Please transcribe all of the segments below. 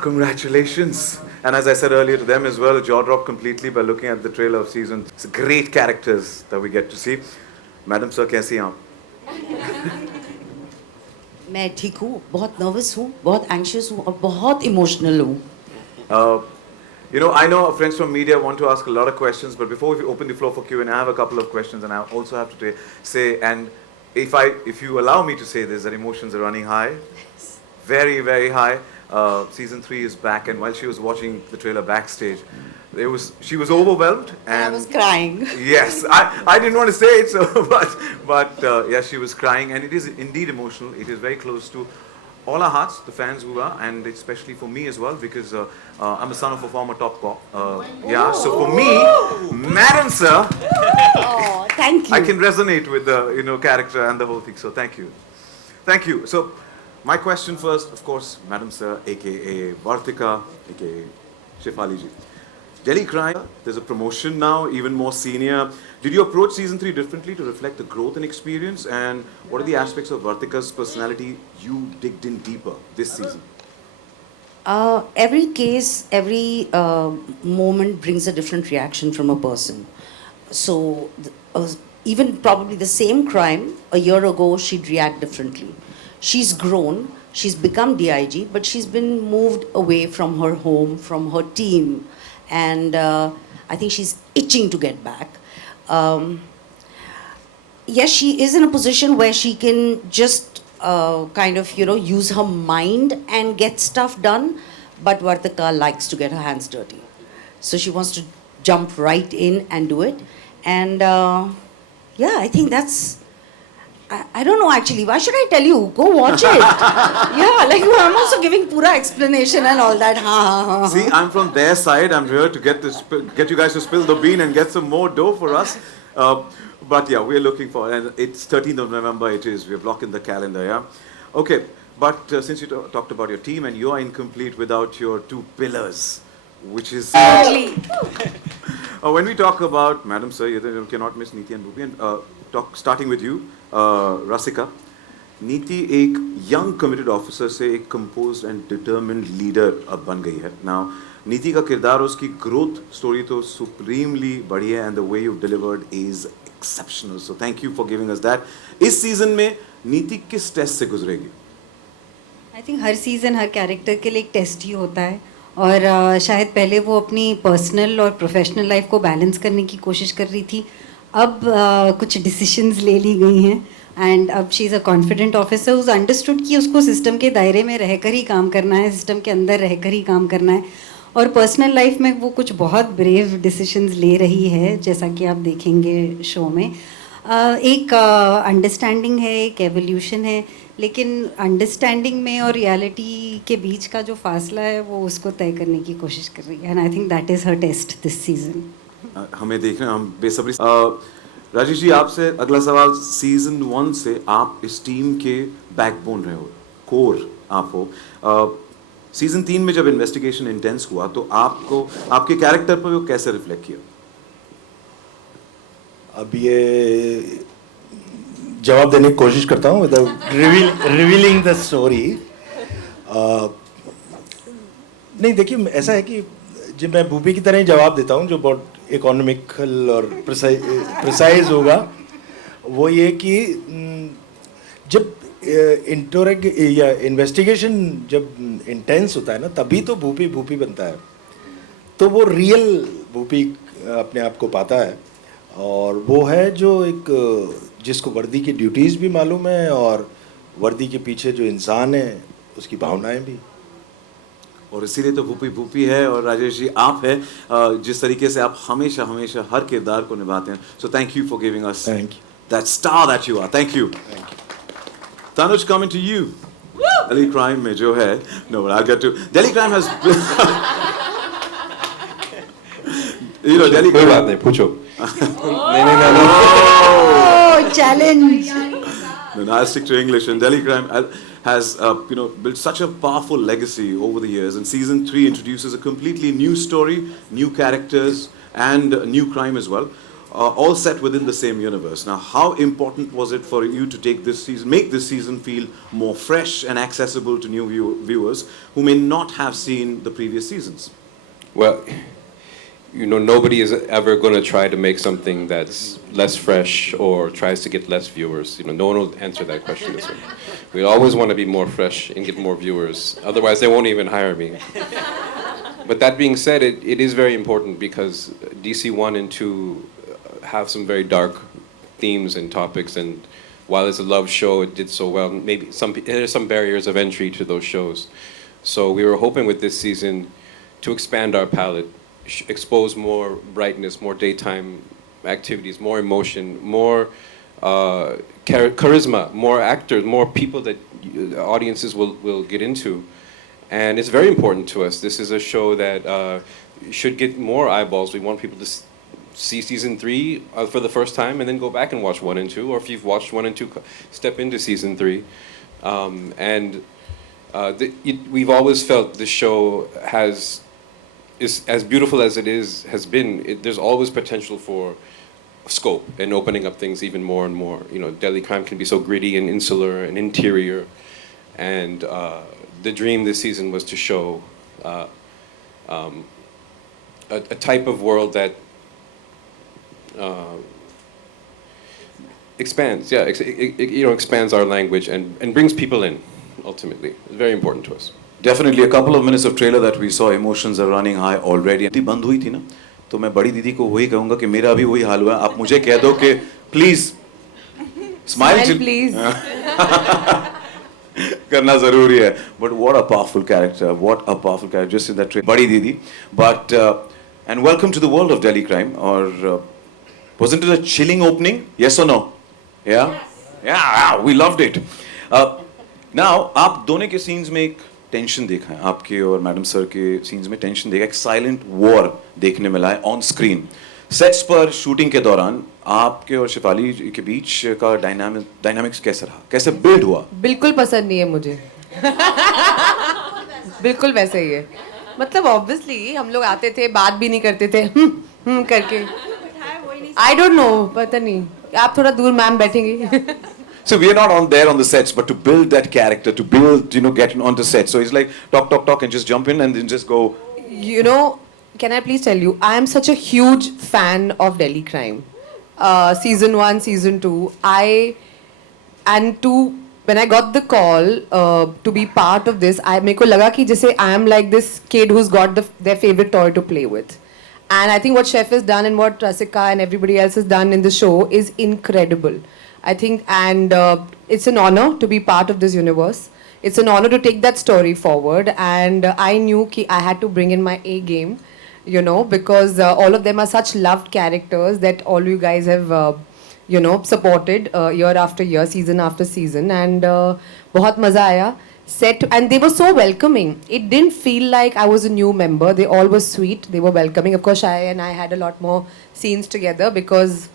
Congratulations. And as I said earlier to them as well, jaw dropped completely by looking at the trailer of season. It's great characters that we get to see. Madam Sir, कैसी हैं आप? मैं ठीक हूँ, बहुत nervous हूँ, बहुत anxious हूँ और बहुत इमोशनल हूँ. Uh, I know friends from media want to ask a lot of questions, but before we open the floor for Q&A, I have a couple of questions, and I also have to say, and if you allow me to say this, that emotions are running high, very, very high. Season 3 is back, and while she was watching the trailer backstage, she was overwhelmed, and I was crying. Yes, I didn't want to say it, so but yes, she was crying, and it is indeed emotional. It is very close to all our hearts, the fans who are, and especially for me as well, because I'm a son of a former top cop. Yeah, so for me, Madam Sir, Oh, thank you. I can resonate with the character and the whole thing. So thank you. So my question first, of course, Madam Sir, aka Vartika, aka Shefali ji. Delhi Crime, there's a promotion now, even more senior. Did you approach season 3 differently to reflect the growth and experience? And what are the aspects of Vartika's personality you digged in deeper this season? Every case, every moment brings a different reaction from a person. So, even probably the same crime, a year ago, she'd react differently. She's grown, she's become DIG, but she's been moved away from her home, from her team. And I think she's itching to get back. Yes, she is in a position where she can just use her mind and get stuff done. But Vartika likes to get her hands dirty. So she wants to jump right in and do it. And I think that's... I don't know actually. Why should I tell you? Go watch it. Yeah, I'm also giving pura explanation and all that. See, I'm from their side. I'm here to get you guys to spill the bean and get some more dough for us. But yeah, we're looking for, and it's 13th of November. It is. We're blocking the calendar. Yeah. Okay. But since you talked about your team, and you are incomplete without your two pillars, which is. When we talk about Madam Sir, you cannot miss Neeti and Bhupi. And starting with you, Rasika. नीति एक young committed officer से एक composed and determined leader अब बन गई है. Now नीति का किरदार, उसकी ग्रोथ स्टोरी तो सुप्रीमली बढ़िया है, and the way you delivered is exceptional. So thank you for giving us that. इस सीजन में नीति किस टेस्ट से गुजरेगी? I think her season her character के लिए एक टेस्ट ही होता है, और शायद पहले वो अपनी पर्सनल और प्रोफेशनल लाइफ को बैलेंस करने की कोशिश कर रही थी. अब कुछ डिसीशंस ले ली गई हैं, एंड अब she is a confident officer who's understood कि उसको सिस्टम के दायरे में रहकर ही काम करना है, सिस्टम के अंदर रहकर ही काम करना है. और पर्सनल लाइफ में वो कुछ बहुत ब्रेव डिसीशंस ले रही है, जैसा कि आप देखेंगे शो में. एक अंडरस्टैंडिंग है, एक एवोल्यूशन है, लेकिन अंडरस्टैंडिंग में और रियलिटी के बीच का जो फासला है वो उसको तय करने की कोशिश कर रही है. And I think that is her test this season. हमें देखना, हम बेसब्री. राजेश जी, आपसे अगला सवाल. सीजन 1 से आप इस टीम के बैकबोन रहे हो, कोर आप हो. सीजन 3 में जब इन्वेस्टिगेशन इंटेंस हुआ तो आपको आपके कैरेक्टर पर वो कैसे रिफ्लेक्ट किया? अब ये जवाब देने की कोशिश करता हूँ विदाउट रिवीलिंग द स्टोरी. नहीं, देखिए, ऐसा है कि जब मैं भूपी की तरह ही जवाब देता हूँ, जो बहुत इकोनॉमिकल और प्रिसाइज होगा, वो ये कि जब या इन्वेस्टिगेशन जब इंटेंस होता है ना, तभी तो भूपी भूपी बनता है. तो वो रियल भूपी अपने आप को पाता है, और वो है जो जिसको वर्दी की ड्यूटीज़ भी मालूम है, और वर्दी के पीछे जो इंसान है उसकी भावनाएं भी. और इसीलिए तो भूपी भूपी है. और राजेश जी, आप है जिस तरीके से आप हमेशा हमेशा हर किरदार को निभाते हैं. So thank you for giving us that star that you are. Thank you. Tanuj, coming to you. Delhi Crime में जो है, no, but I'll get to Delhi Crime has Delhi कोई बात नहीं, पूछो. Oh, challenge. No, I'll stick to English. And Delhi Crime has built such a powerful legacy over the years. And season 3 introduces a completely new story, new characters, and new crime as well. all set within the same universe. Now, how important was it for you to take this season, make this season feel more fresh and accessible to new viewers who may not have seen the previous seasons? Well, you know, nobody is ever going to try to make something that's less fresh or tries to get less viewers. You know, no one will answer that question this way. We always want to be more fresh and get more viewers. Otherwise, they won't even hire me. But that being said, it is very important because DC 1 and 2 have some very dark themes and topics, and while it's a love show, it did so well. Maybe there's some barriers of entry to those shows. So we were hoping with this season to expand our palette, expose more brightness, more daytime activities, more emotion, more charisma, more actors, more people that audiences will get into. And it's very important to us. This is a show that should get more eyeballs. We want people to see season 3 for the first time and then go back and watch 1 and 2, or if you've watched 1 and 2, step into season 3. We've always felt this show is as beautiful as it has been. There's always potential for scope and opening up things even more and more. You know, Delhi crime can be so gritty and insular and interior, and the dream this season was to show a type of world that expands, expands our language and brings people in. Ultimately, it's very important to us. Definitely, a couple of minutes of trailer that we saw, emotions are running high already. बंद हुई थी ना, तो मैं बड़ी दीदी को वही कहूँगा कि मेरा भी वही हाल हुआ है. आप मुझे कह दो कि please smile please. करना जरूरी है. But what a powerful character! What a powerful character just in that trailer. बड़ी दीदी. But and welcome to the world of Delhi crime. Or wasn't it a chilling opening? Yes or no? Yeah. Yes. Yeah, we loved it. Now, आप दोनों के scenes में एक tension देखा है, आपके और मैडम सर के सीन्स में टेंशन देखा, एक साइलेंट वॉर देखने मिला है ऑन स्क्रीन. सेट्स पर शूटिंग के दौरान आपके और शिफाली के बीच का डायनामिक्स कैसा रहा, कैसे बिल्ड हुआ? बिल्कुल पसंद नहीं है मुझे. बिल्कुल वैसे ही है. मतलब ऑब्वियसली हम लोग आते थे, बात भी नहीं करते थे करके. आई डोंट नो, पता नहीं. आप थोड़ा दूर ma'am बैठेंगी. So we are not there on the sets, but to build that character, to build, get on the set. So it's like talk and just jump in and then just go. You know, can I please tell you, I am such a huge fan of Delhi Crime. Season 1, season 2. When I got the call to be part of this, मेरे को लगा कि जैसे I am like this kid who's got their favorite toy to play with. And I think what Chef has done and what Rasika and everybody else has done in the show is incredible. I think, and it's an honor to be part of this universe. It's an honor to take that story forward, and I knew that I had to bring in my A game, because all of them are such loved characters that all you guys have, supported year after year, season after season, and बहुत मजा आया. And they were so welcoming. It didn't feel like I was a new member. They all were sweet. They were welcoming. Of course, Shai and I had a lot more scenes together because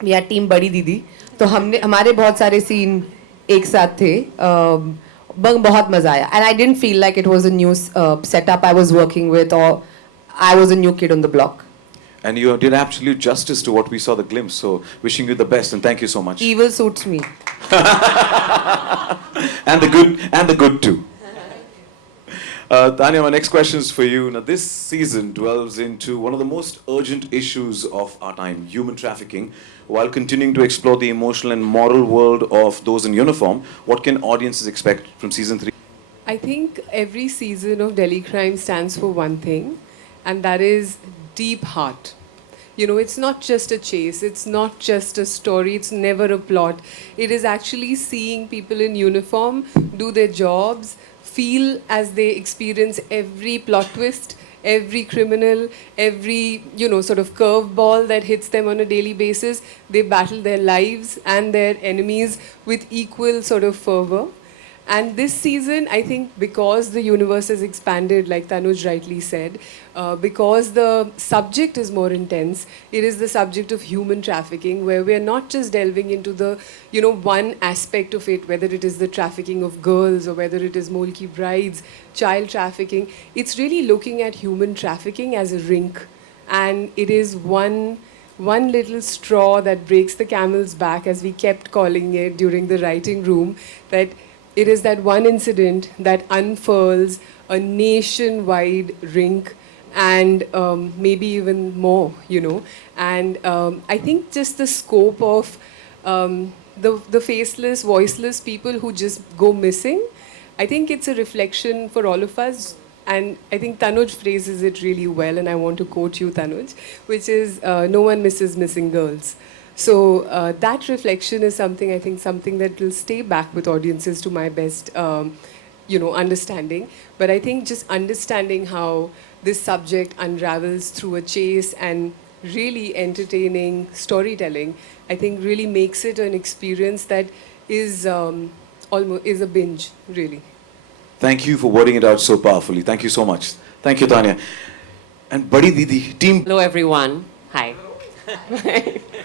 we are team Badi Didi. तो हमारे बहुत सारे scene एक साथ थे. बहुत मजा आया. And I didn't feel like it was a new setup I was working with, or I was a new kid on the block. And you did absolute justice to what we saw the glimpse. So wishing you the best and thank you so much. Evil suits me. And the good too. Tanya, my next question is for you. Now, this season dwells into one of the most urgent issues of our time, human trafficking. While continuing to explore the emotional and moral world of those in uniform, what can audiences expect from season 3? I think every season of Delhi Crime stands for one thing, and that is deep heart. It's not just a chase, it's not just a story, it's never a plot. It is actually seeing people in uniform do their jobs, feel as they experience every plot twist, every criminal, every, sort of curveball that hits them on a daily basis. They battle their lives and their enemies with equal sort of fervor. And this season, I think because the universe has expanded, like Tanuj rightly said, because the subject is more intense, it is the subject of human trafficking, where we are not just delving into the, one aspect of it, whether it is the trafficking of girls or whether it is Molki brides, child trafficking. It's really looking at human trafficking as a rink. And it is one one little straw that breaks the camel's back, as we kept calling it during the writing room, that it is that one incident that unfurls a nationwide rink and maybe even more, you know. And I think just the scope of the faceless, voiceless people who just go missing, I think it's a reflection for all of us. And I think Tanuj phrases it really well, and I want to quote you, Tanuj, which is, no one misses missing girls. So that reflection is something, I think, something that will stay back with audiences to my best, understanding. But I think just understanding how this subject unravels through a chase and really entertaining storytelling, I think really makes it an experience that is almost is a binge, really. Thank you for wording it out so powerfully. Thank you so much. Thank you, Tanya. And Badi Didi, team. Hello, everyone. Hi.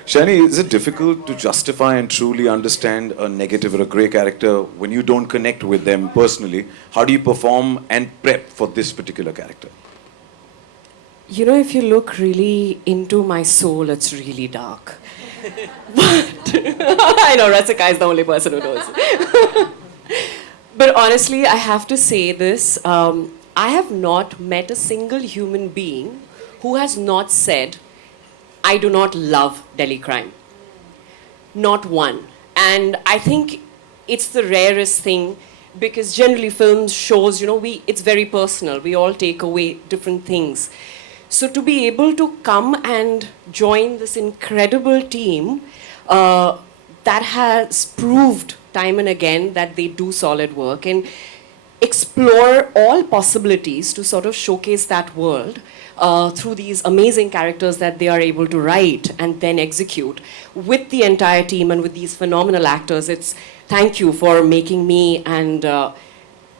Shani, is it difficult to justify and truly understand a negative or a grey character when you don't connect with them personally? How do you perform and prep for this particular character? You know, if you look really into my soul, it's really dark. But I know Rasika is the only person who knows. But honestly, I have to say this. I have not met a single human being who has not said, I do not love Delhi crime. Not one. And I think it's the rarest thing, because generally films, shows, it's very personal. We all take away different things. So to be able to come and join this incredible team that has proved time and again that they do solid work and explore all possibilities to sort of showcase that world through these amazing characters that they are able to write and then execute with the entire team and with these phenomenal actors. It's thank you for making me, and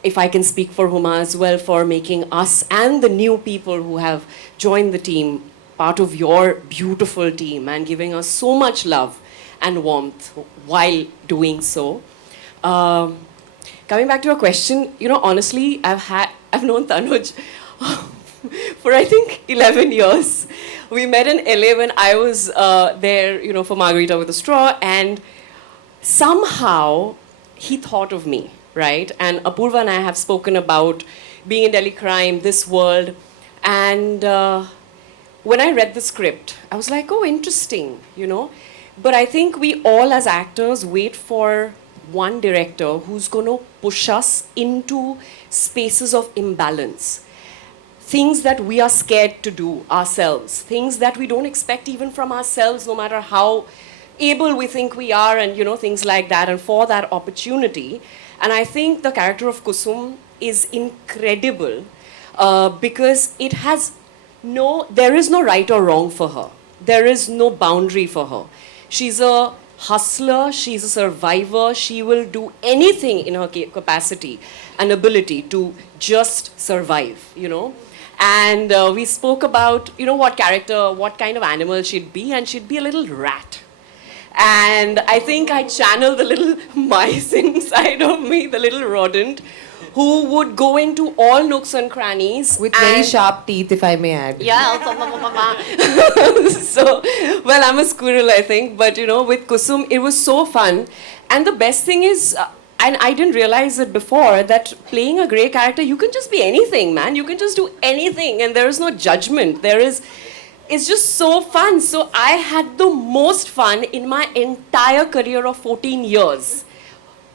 if I can speak for Huma as well, for making us and the new people who have joined the team part of your beautiful team and giving us so much love and warmth while doing so. Coming back to your question, honestly, I've known Tanuj for I think 11 years. We met in LA when I was there, for Margarita with a Straw, and somehow he thought of me, right? And Apurva and I have spoken about being in Delhi crime, this world, and when I read the script, I was like, oh, interesting, But I think we all as actors wait for one director who's going to push us into spaces of imbalance. Things that we are scared to do ourselves. Things that we don't expect even from ourselves, no matter how able we think we are, and things like that. And for that opportunity. And I think the character of Kusum is incredible because it has there is no right or wrong for her. There is no boundary for her. She's a hustler, she's a survivor, she will do anything in her capacity and ability to just survive, And we spoke about, what character, what kind of animal she'd be, and she'd be a little rat. And I think I channeled the little mice inside of me, the little rodent, who would go into all nooks and crannies. With very sharp teeth, if I may add. Yeah. So, well, I'm a squirrel, I think. But, with Kusum, it was so fun. And the best thing is, and I didn't realize it before, that playing a grey character, you can just be anything, man. You can just do anything. And there is no judgment. It's just so fun. So I had the most fun in my entire career of 14 years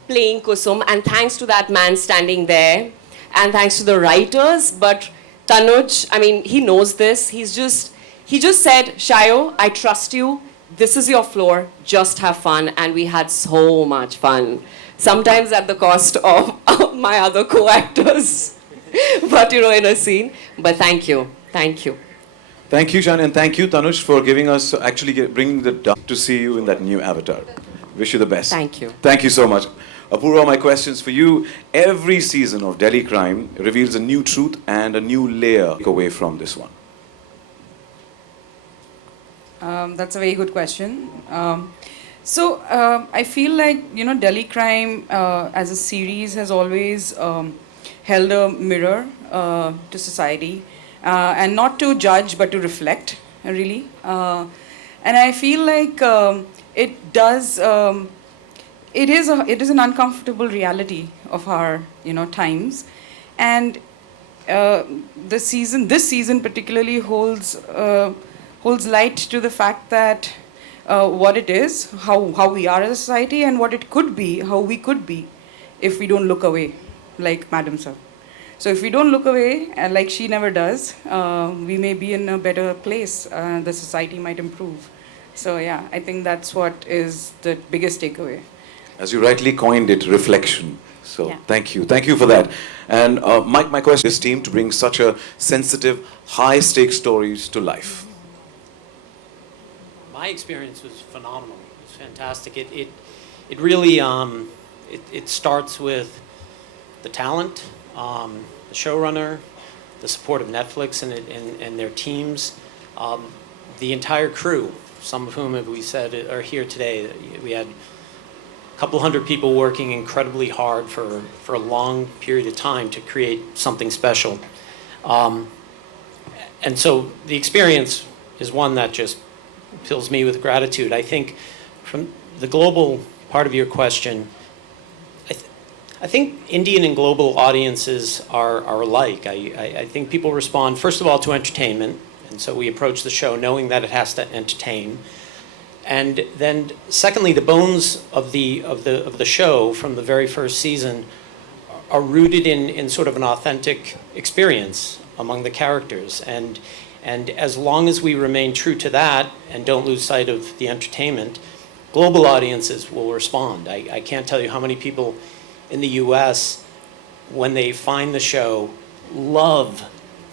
playing Kusum, and thanks to that man standing there, and thanks to the writers. But Tanuj, I mean, he knows this. He just said, Shayo, I trust you. This is your floor. Just have fun. And we had so much fun. Sometimes at the cost of my other co-actors, but in a scene. But thank you. Thank you. Thank you, Shani, and thank you, Tanuj, for giving us, bringing the duck to see you in that new avatar. Wish you the best. Thank you. Thank you so much. Apurva, my questions for you. Every season of Delhi Crime reveals a new truth and a new layer away from this one. That's a very good question. So I feel like, Delhi Crime as a series has always held a mirror to society, and not to judge but to reflect, really. and I feel like it does. It is an uncomfortable reality of our times, and this season particularly holds light to the fact that what it is, how we are as a society, and what it could be, how we could be, if we don't look away, like Madam Sir. So if we don't look away, like she never does, we may be in a better place. The society might improve. So yeah, I think that's what is the biggest takeaway. As you rightly coined it, reflection. So Yeah. thank you for that. And Mike, my question is, this team to bring such a sensitive, high-stakes stories to life. My experience was phenomenal. It was fantastic. It really it starts with the talent, the showrunner, the support of Netflix and their teams, the entire crew. Some of whom, as we said, are here today. We had a couple hundred people working incredibly hard for a long period of time to create something special. And so the experience is one that just fills me with gratitude. I think from the global part of your question, I think Indian and global audiences are alike. I think people respond, first of all, to entertainment, and so we approach the show knowing that it has to entertain. And then, secondly, the bones of the show from the very first season are rooted in sort of an authentic experience among the characters. And as long as we remain true to that and don't lose sight of the entertainment, global audiences will respond. I can't tell you how many people in the US, when they find the show, love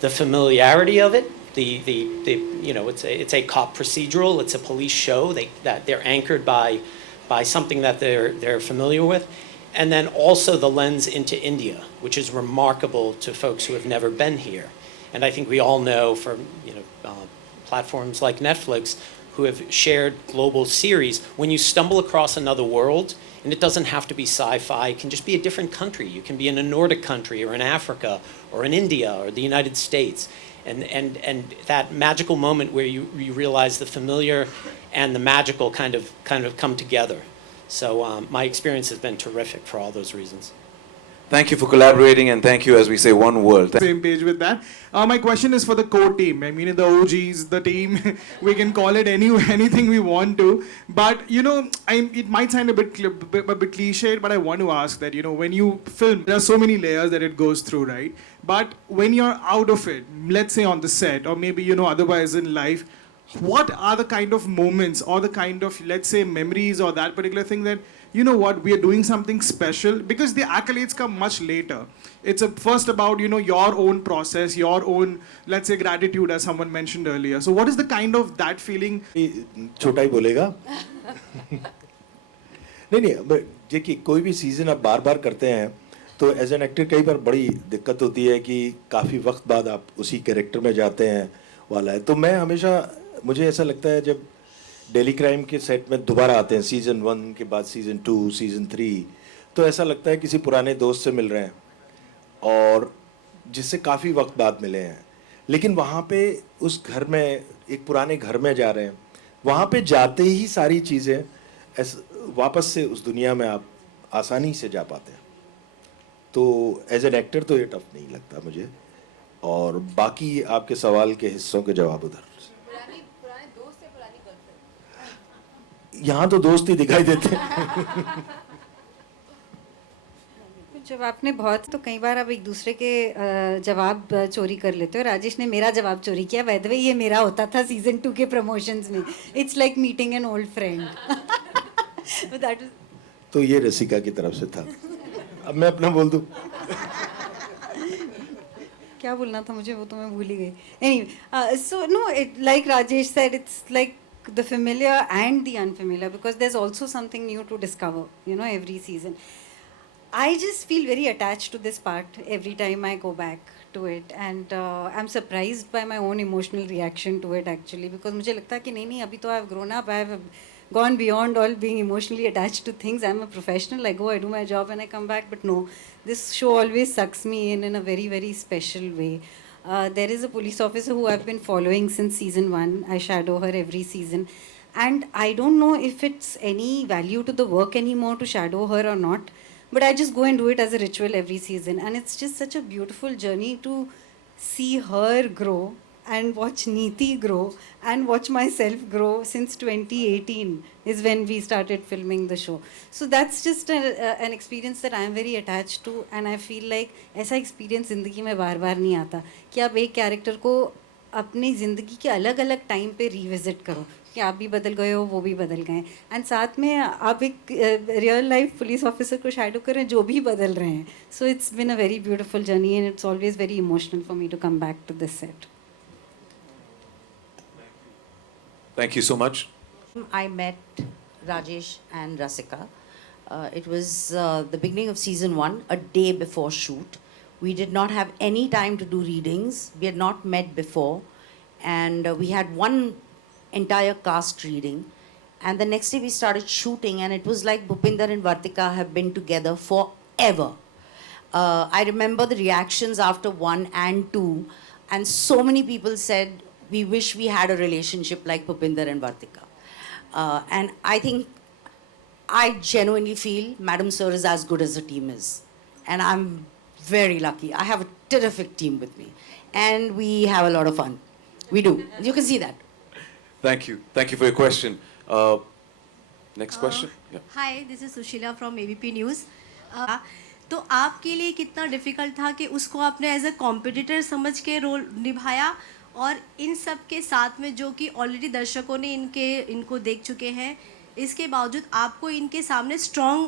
the familiarity of it. It's a cop procedural. It's a police show. That they're anchored by something that they're familiar with, and then also the lens into India, which is remarkable to folks who have never been here. And I think we all know from platforms like Netflix, who have shared global series, when you stumble across another world, and it doesn't have to be sci-fi, it can just be a different country. You can be in a Nordic country, or in Africa, or in India, or the United States. And that magical moment where you realize the familiar and the magical kind of come together. So my experience has been terrific for all those reasons. Thank you for collaborating, and thank you, as we say, one world. Same page with that. My question is for the core team. I mean, the OGs, the team, we can call it anything we want to. But, it might sound a bit cliched, but I want to ask that, when you film, there are so many layers that it goes through, right? But when you're out of it, let's say on the set, or maybe, otherwise in life, what are the kind of moments or the kind of, let's say, memories or that particular thing that, we are doing something special? Because the accolades come much later. It's first about, your own process, your own, let's say, gratitude, as someone mentioned earlier. So what is the kind of that feeling? छोटा ही बोलेगा नहीं देखिए कोई भी season आप बार बार करते हैं तो एज एन एक्टर कई बार बड़ी दिक्कत होती है कि काफ़ी वक्त बाद आप उसी कैरेक्टर में जाते हैं वाला है. तो मैं हमेशा मुझे ऐसा लगता है जब डेली क्राइम के सेट में दोबारा आते हैं सीज़न 1 के बाद सीज़न 2 सीज़न 3, तो ऐसा लगता है किसी पुराने दोस्त से मिल रहे हैं और जिससे काफ़ी वक्त बाद मिले हैं, लेकिन वहाँ पे उस घर में एक पुराने घर में जा रहे हैं, वहाँ पे जाते ही सारी चीज़ें वापस से उस दुनिया में आप आसानी से जा पाते हैं. तो एज एन एक्टर तो ये टफ नहीं लगता मुझे. और बाकी आपके सवाल के हिस्सों के जवाब उधर. यहाँ तो दोस्त ही दिखाई देते हैं. जब आपने बहुत तो कई बार आप एक दूसरे के जवाब चोरी कर लेते हो. राजेश ने मेरा जवाब चोरी किया. बाय द वे ये मेरा होता था सीजन 2 के प्रमोशंस में. It's like meeting an old friend. तो ये रसिका की तरफ से था. अब मैं अपना बोल दूं. क्या बोलना था मुझे वो तो मैं भूल ही गई. Anyway, so no, like Rajesh said, it's like the familiar and the unfamiliar, because there's also something new to discover, every season. I just feel very attached to this part every time I go back to it, and I'm surprised by my own emotional reaction to it actually, because मुझे लगता है कि नहीं अभी तो I've grown up, I've gone beyond all being emotionally attached to things. I'm a professional, I go, I do my job and I come back, but no, this show always sucks me in a very, very special way. There is a police officer who I've been following since season 1. I shadow her every season. And I don't know if it's any value to the work anymore to shadow her or not, but I just go and do it as a ritual every season. And it's just such a beautiful journey to see her grow and watch Neeti grow and watch myself grow since 2018 is when we started filming the show. So that's just an experience that I'm very attached to, and I feel like ऐसा experience ज़िंदगी में बार बार नहीं आता कि आप एक character को अपनी ज़िंदगी के अलग अलग टाइम पे रिविजिट करो कि आप भी बदल गए हो, वो भी बदल गए, एंड साथ में आप एक रियल लाइफ पुलिस ऑफिसर को शैडो करें जो भी बदल रहे हैं. So it's been a very beautiful journey and it's always very emotional for me to come back to this set. Thank you so much. I met Rajesh and Rasika. It was the beginning of season 1, a day before shoot. We did not have any time to do readings. We had not met before. And we had one entire cast reading. And the next day we started shooting, and it was like Bhupinder and Vartika have been together forever. I remember the reactions after 1 and 2. And so many people said, we wish we had a relationship like Bhupinder and Vartika. And I think, I genuinely feel Madam Sir is as good as the team is. And I'm very lucky. I have a terrific team with me. And we have a lot of fun. We do. You can see that. Thank you. Thank you for your question. Next question. Yeah. Hi, this is Sushila from ABP News. तो आपके लिए कितना difficult था कि उसको आपने as a competitor समझ के रोल निभाया, और इन सब के साथ में जो कि ऑलरेडी दर्शकों ने इनको देख चुके हैं, इसके बावजूद आपको इनके सामने स्ट्रॉन्ग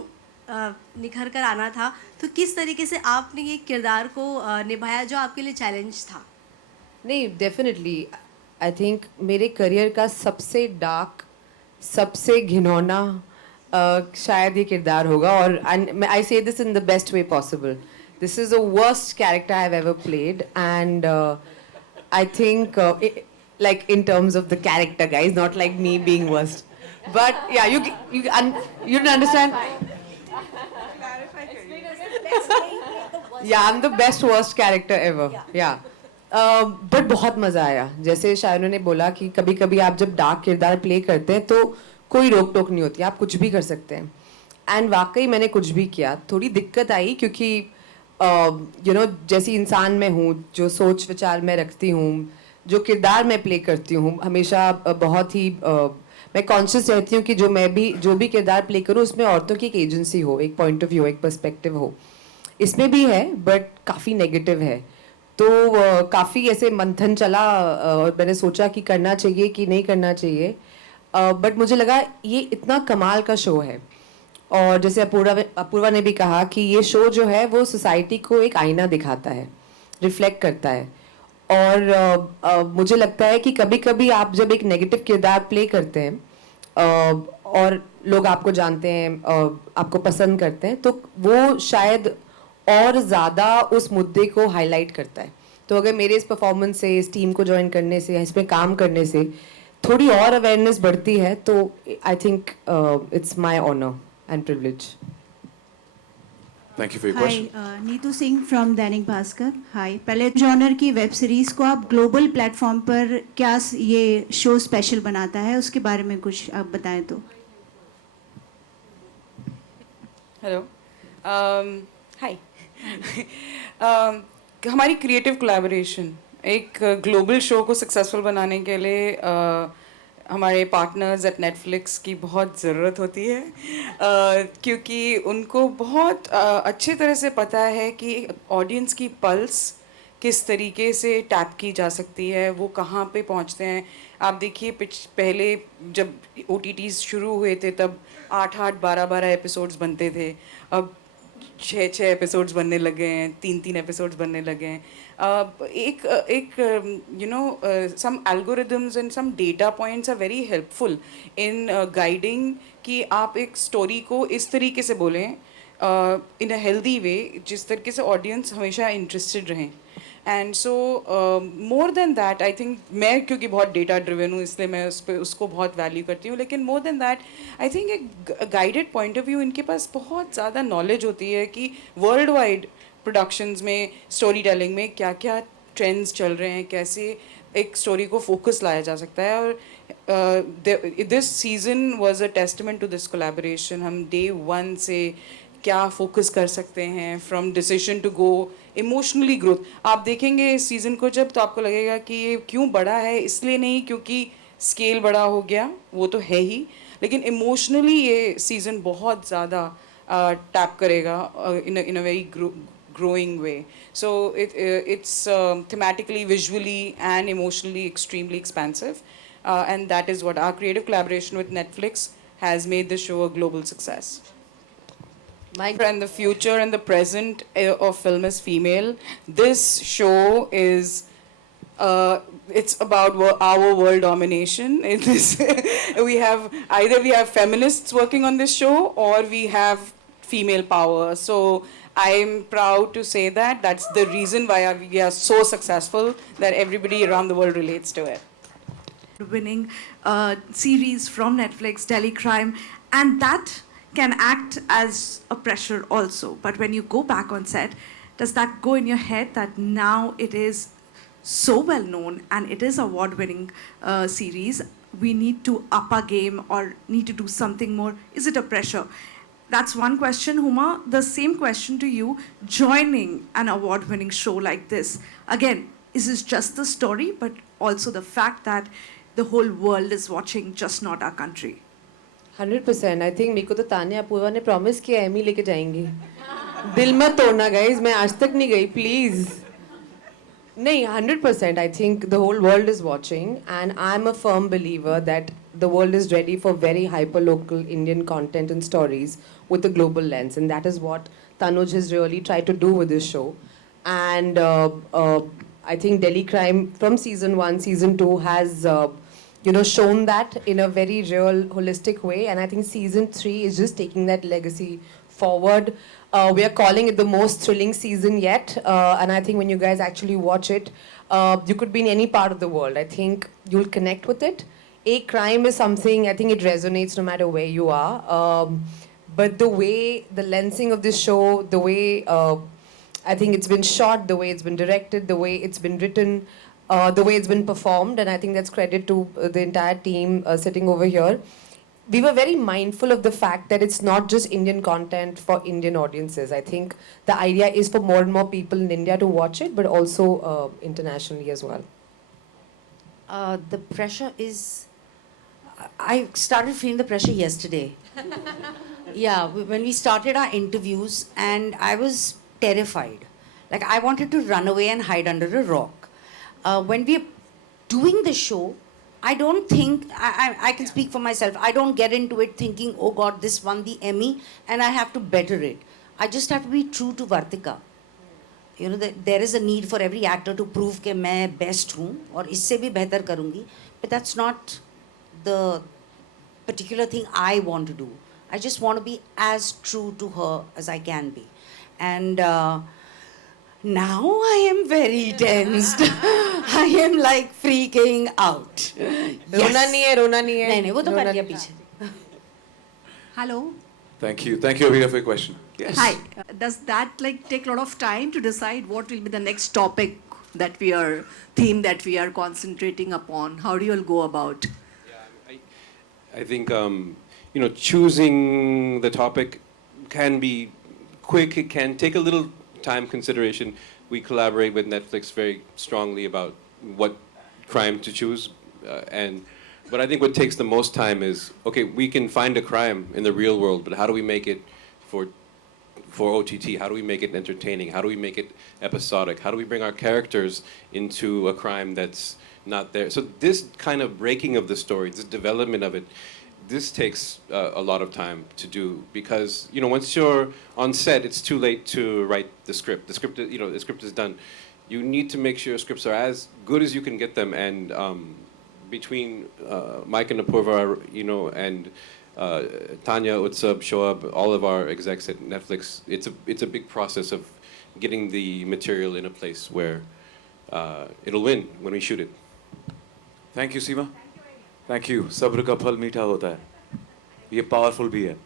निखर कर आना था, तो किस तरीके से आपने ये किरदार को निभाया जो आपके लिए चैलेंज था? नहीं, डेफिनेटली आई थिंक मेरे करियर का सबसे डार्क, सबसे घिनौना शायद ये किरदार होगा. और आई से this in the best way possible. This is the worst character I have ever played, and I think, like in terms of the character, guys, not like me being worst. But yeah, you didn't understand. Yeah, I'm the best worst character ever. Yeah. But बहुत मज़ा आया. जैसे शायरों ने बोला कि कभी-कभी आप जब डार्क किरदार प्ले करते हैं तो कोई रोक टोक नहीं होती, आप कुछ भी कर सकते हैं. एंड वाकई मैंने कुछ भी किया. थोड़ी दिक्कत आई क्योंकि जैसी इंसान मैं हूँ, जो सोच विचार मैं रखती हूँ, जो किरदार मैं प्ले करती हूँ, हमेशा बहुत ही मैं कॉन्शियस रहती हूँ कि जो भी किरदार प्ले करूँ उसमें औरतों की एक एजेंसी हो, एक पॉइंट ऑफ व्यू, एक पर्सपेक्टिव हो. इसमें भी है बट काफ़ी नेगेटिव है. तो काफ़ी ऐसे मंथन चला और मैंने सोचा कि करना चाहिए कि नहीं करना चाहिए. बट मुझे लगा ये इतना कमाल का शो है, और जैसे अपूर्वा ने भी कहा कि ये शो जो है वो सोसाइटी को एक आईना दिखाता है, रिफ्लेक्ट करता है. और मुझे लगता है कि कभी कभी आप जब एक नेगेटिव किरदार प्ले करते हैं और लोग आपको जानते हैं, आपको पसंद करते हैं, तो वो शायद और ज़्यादा उस मुद्दे को हाईलाइट करता है. तो अगर मेरे इस परफॉर्मेंस से, इस टीम को ज्वाइन करने से, इसमें काम करने से थोड़ी और अवेयरनेस बढ़ती है, तो I think it's my honour and privilege. Thank you for your question. Hi, Neetu Singh from Dainik Bhaskar. Hi, पहले जॉनर की वेब सीरीज को आप ग्लोबल प्लेटफॉर्म पर क्या ये शो स्पेशल बनाता है, उसके बारे में कुछ आप बताएं तो. हेलो, हाय. हमारी क्रिएटिव कोलैबोरेशन एक ग्लोबल शो को सक्सेसफुल बनाने के लिए हमारे पार्टनर्स एट नेटफ्लिक्स की बहुत ज़रूरत होती है, क्योंकि उनको बहुत अच्छे तरह से पता है कि ऑडियंस की पल्स किस तरीके से टैप की जा सकती है, वो कहाँ पे पहुँचते हैं. आप देखिए पहले जब OTTs शुरू हुए थे तब 8-8, 12-12 एपिसोड्स बनते थे. अब 6-6 एपिसोड्स बनने लगे हैं, 3-3 एपिसोड्स बनने लगे हैं. some algorithms and some data points are very helpful in guiding कि आप एक स्टोरी को इस तरीके से बोलें in a healthy way जिस तरीके से ऑडियंस हमेशा इंटरेस्टेड रहें. And so more than that I think, मैं क्योंकि बहुत डेटा ड्रिवन हूँ इसलिए मैं उसको बहुत वैल्यू करती हूँ, लेकिन more than that I think एक गाइडेड पॉइंट ऑफ व्यू, इनके पास बहुत ज़्यादा नॉलेज होती है कि वर्ल्ड वाइड प्रोडक्शंस में, स्टोरी टेलिंग में क्या क्या ट्रेंड्स चल रहे हैं, कैसे एक स्टोरी को फोकस लाया जा सकता है. और this season was a testament to this collaboration. हम डे 1 से क्या फोकस कर सकते हैं, from decision to go emotionally growth. आप देखेंगे इस सीज़न को जब, तो आपको लगेगा कि ये क्यों बड़ा है, इसलिए नहीं क्योंकि स्केल बड़ा हो गया, वो तो है ही, लेकिन इमोशनली ये सीज़न बहुत ज़्यादा टैप करेगा in a very growing way. So it's thematically, visually and emotionally extremely expansive. And that is what our creative collaboration with Netflix has made the show a global success. And the future and the present of film is female. This show is it's about our world domination. In this, we have feminists working on this show, or we have female power. So I'm proud to say that that's the reason why we are so successful, that everybody around the world relates to it. Winning series from Netflix, Delhi Crime, and that can act as a pressure also. But when you go back on set, does that go in your head that now it is so well known and it is award-winning series, we need to up our game or need to do something more? Is it a pressure? That's one question. Huma, the same question to you, joining an award-winning show like this. Again, is this just the story, but also the fact that the whole world is watching, just not our country? 100%. I think मेरे को तो तान्या अपूर्वा ने promise किया Amy लेके जाएंगे. दिल मत तोड़ना गाइज, मैं आज तक नहीं गई, प्लीज. नहीं, 100%. I think the whole world is watching, and I'm a firm believer that the world is ready for very hyper-local Indian content and stories with a global lens, and that is what Tanuj has really tried to do with this show. And I think Delhi Crime from season 1, season 2 has shown that in a very real, holistic way. And I think season 3 is just taking that legacy forward. We are calling it the most thrilling season yet. And I think when you guys actually watch it, you could be in any part of the world. I think you'll connect with it. A crime is something, I think it resonates no matter where you are. But the way, the lensing of this show, the way I think it's been shot, the way it's been directed, the way it's been written, the way it's been performed, and I think that's credit to the entire team sitting over here. We were very mindful of the fact that it's not just Indian content for Indian audiences. I think the idea is for more and more people in India to watch it, but also internationally as well. The pressure is... I started feeling the pressure yesterday. Yeah, when we started our interviews, and I was terrified. Like, I wanted to run away and hide under a rock. When we are doing the show, I don't think, I can speak for myself, I don't get into it thinking, oh God, this won the Emmy and I have to better it. I just have to be true to Vartika. You know, there is a need for every actor to prove कि मैं best हूँ और इससे भी बेहतर करूँगी. But that's not the particular thing I want to do. I just want to be as true to her as I can be. And now I am very tensed. I am like freaking out. रोना नहीं है, रोना नहीं है. नहीं, वो तो कर दिया पीछे. Hello. Thank you, Avika, for your question. Yes. Hi. Does that take a lot of time to decide what will be the next topic theme that we are concentrating upon? How do you all go about? Yeah, I think choosing the topic can be quick. It can take a little time consideration. We collaborate with Netflix very strongly about what crime to choose, but I think what takes the most time is, okay, we can find a crime in the real world, but how do we make it for OTT? How do we make it entertaining? How do we make it episodic? How do we bring our characters into a crime that's not there? So this kind of breaking of the story, this development of it, this takes a lot of time to do, because once you're on set, it's too late to write the script. The script is done. You need to make sure scripts are as good as you can get them, and between Mike and Apurva, and Tanya, Utsab, Shoab, all of our execs at Netflix, it's a big process of getting the material in a place where it'll win when we shoot it. Thank you, Seema. Thank you. Sabr ka phal meetha hota hai. ये powerful भी है.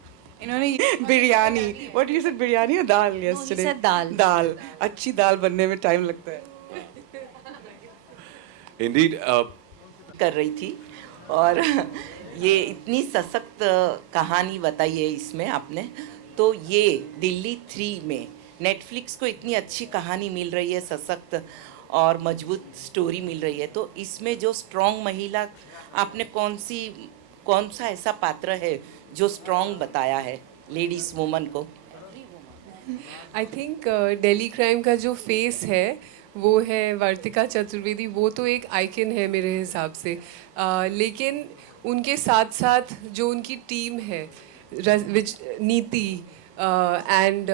इन्होंने biryani, what you said, biryani or dal yesterday? No, he said dal. दाल, अच्छी दाल बनने में time लगता है. Indeed. कर रही थी और ये इतनी सशक्त कहानी बताई है इसमें आपने, तो ये दिल्ली 3 में नेटफ्लिक्स को इतनी अच्छी कहानी मिल रही है, सशक्त और मजबूत स्टोरी मिल रही है, तो इसमें जो स्ट्रॉन्ग महिला आपने कौन सा ऐसा पात्र है जो स्ट्रॉन्ग बताया है लेडीज वुमन को? आई थिंक दिल्ली क्राइम का जो फेस है वो है वर्तिका चतुर्वेदी, वो तो एक आइकन है मेरे हिसाब से, लेकिन उनके साथ साथ जो उनकी टीम है, नीति and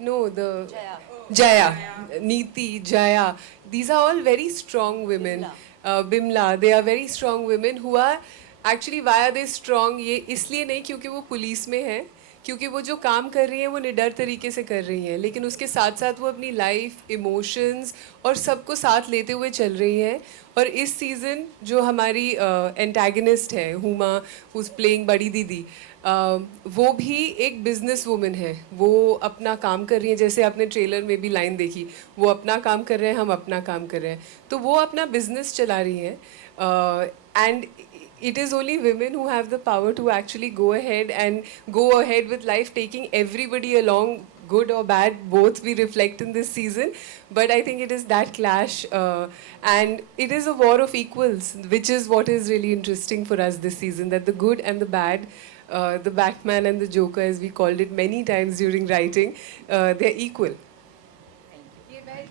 know the Jaya, Neeti, Jaya, these are all very strong women. Bimla, they are very strong women who are actually, why are they strong? ये इसलिए नहीं क्योंकि वो पुलिस में है, क्योंकि वो जो काम कर रही हैं वो निडर तरीके से कर रही हैं, लेकिन उसके साथ साथ वो अपनी लाइफ, इमोशंस और सबको साथ लेते हुए चल रही हैं. और इस सीज़न जो हमारी एंटागनिस्ट है हुमा, हु इज़ प्लेइंग बड़ी दीदी, वो भी एक बिजनेस वुमन है. वो अपना काम कर रही हैं, जैसे आपने ट्रेलर में भी लाइन देखी, वो अपना काम कर रहे हैं, हम अपना काम कर रहे हैं, तो वो अपना बिजनेस चला रही हैं. And it is only women who have the power to actually go ahead with life, taking everybody along, good or bad, both we reflect in this season. But I think it is that clash, and it is a war of equals, which is what is really interesting for us this season, that the good and the bad, the Batman and the Joker, as we called it many times during writing, they're equal.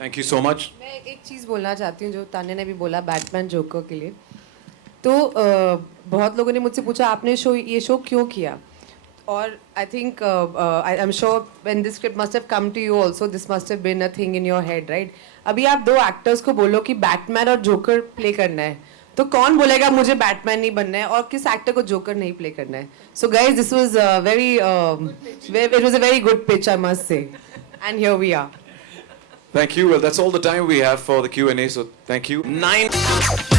Thank you so much. मैं एक चीज़ बोलना चाहती हूँ जो तान्या ने भी बोला Batman joker के लिए. तो बहुत लोगों ने मुझसे पूछा आपने ये शो क्यों किया, और I think I am sure when this script must have come to you also, this must have been a thing in your head, right? अभी आप दो एक्टर्स को बोलो कि बैटमैन और जोकर प्ले करना है, तो कौन बोलेगा मुझे बैटमैन नहीं बनना है, और किस एक्टर को जोकर नहीं प्ले करना है? So guys, this was it was a very good pitch, I must say, and here we are. Thank you. Well, that's all the time we have for the Q&A, so thank you. 9